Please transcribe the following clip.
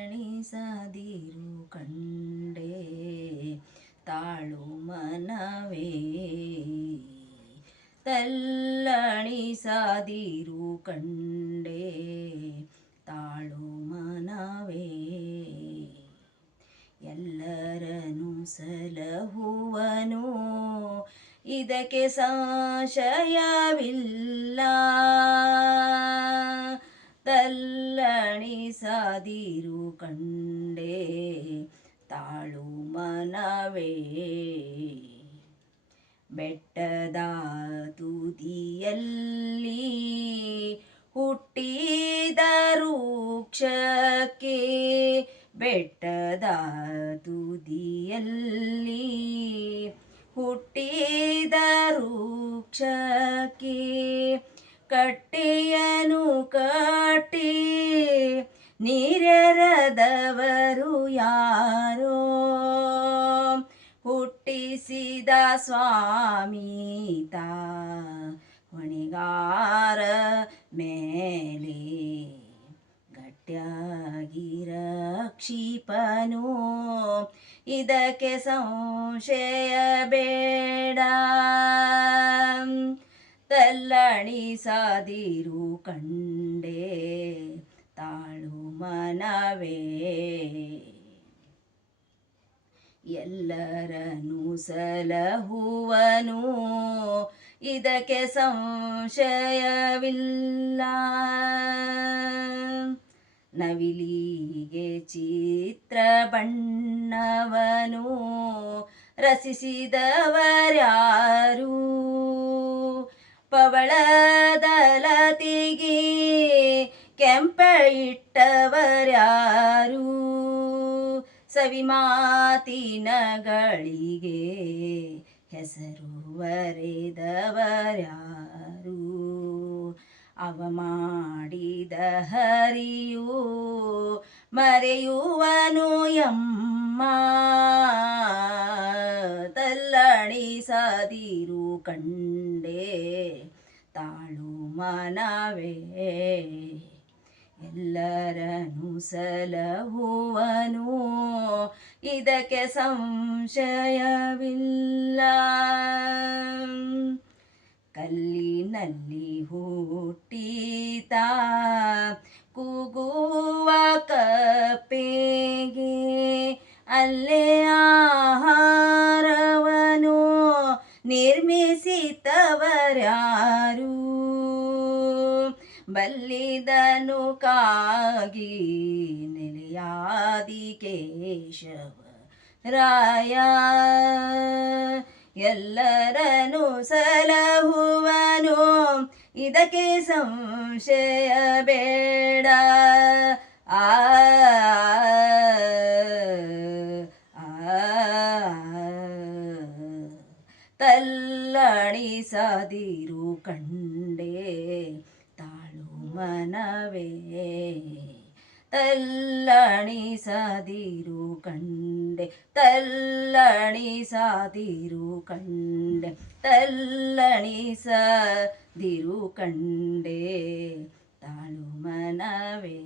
ತಲ್ಲಣಿಸದಿರು ಕಂಡೆ ತಾಳು ಮನವೇ ತಲ್ಲಣಿಸದಿರು ಕಂಡೆ ತಾಳು ಮನವೇ ಎಲ್ಲರನು ಸಲಹುವನು ಇದಕ್ಕೆ ಸಂಶಯವಿಲ್ಲ ತಲ್ಲಣಿಸದಿರು ಕಂಡೆ ತಾಳು ಮನವೇ ಬೆಟ್ಟದ ತುದಿಯಲ್ಲಿ ಹುಟ್ಟಿದ ವೃಕ್ಷಕ್ಕೆ ಬೆಟ್ಟದ ತುದಿಯಲ್ಲಿ ಹುಟ್ಟಿದ ವೃಕ್ಷಕ್ಕೆ ಕಟ್ಟೆಯನು ಕಟ್ಟಿ ನೀರೆರೆದವರು ಯಾರೋ ಹುಟ್ಟಿಸಿದ ಸ್ವಾಮೀತ ಹೊಣೆಗಾರ ಮೇಲೆ ಗಟ್ಟಿಯಾಗಿ ರಕ್ಷಿಪನು ಇದಕ್ಕೆ ಸಂಶಯ ಬೇಡ ತಲ್ಲಣಿಸದಿರು ಕಂಡೆ ತಾಳು ಮನವೇ ಎಲ್ಲರನು ಸಲಹುವನು ಇದಕ್ಕೆ ಸಂಶಯವಿಲ್ಲ ನವಿಲಿಗೆ ಚಿತ್ರ ಬಣ್ಣವನು ರಚಿಸಿದವರ್ಯಾರು ಪವಳದಲತಿಗೆ ಕೆಂಪ ಇಟ್ಟವರ್ಯಾರು ಸವಿ ಮಾತಿನಗಳಿಗೆ ಹೆಸರು ಬರೆದವರ್ಯಾರು ಅವ ಮಾಡಿದ ಹರಿಯು ಮರೆಯುವನು ಎಮ್ಮ ತಲ್ಲಣಿಸದಿರು ಕಂಡೆ ತಾಳು ಮನವೇ ಎಲ್ಲರನು ಸಲಹುವನು ಇದಕ್ಕೆ ಸಂಶಯವಿಲ್ಲ ಕಲ್ಲಿನಲ್ಲಿ ಹುಟ್ಟಿತ ಕೂಗುವ ಕಪ್ಪೆಗೆ ಅಲ್ಲೇ ಆಹಾರವನು ನಿರ್ಮಿಸಿದವರ್ಯಾರು ಬಲ್ಲಿದನು ಕಾಗಿ ನೆಲೆಯಾದಿ ಕೇಶವ ರಾಯ ಎಲ್ಲರನು ಸಲಹುವನು ಇದಕ್ಕೆ ಸಂಶಯ ಬೇಡ ಆ ತಲ್ಲಣಿಸದಿರು ಕಂಡೆ ತಾಳು ಮನವೇ ತಲ್ಲಣಿಸದಿರು ಕಂಡೆ ತಲ್ಲಣಿಸದಿರು ಕಂಡೆ ತಲ್ಲಣಿಸದಿರು ಕಂಡೆ ತಾಳು ಮನವೇ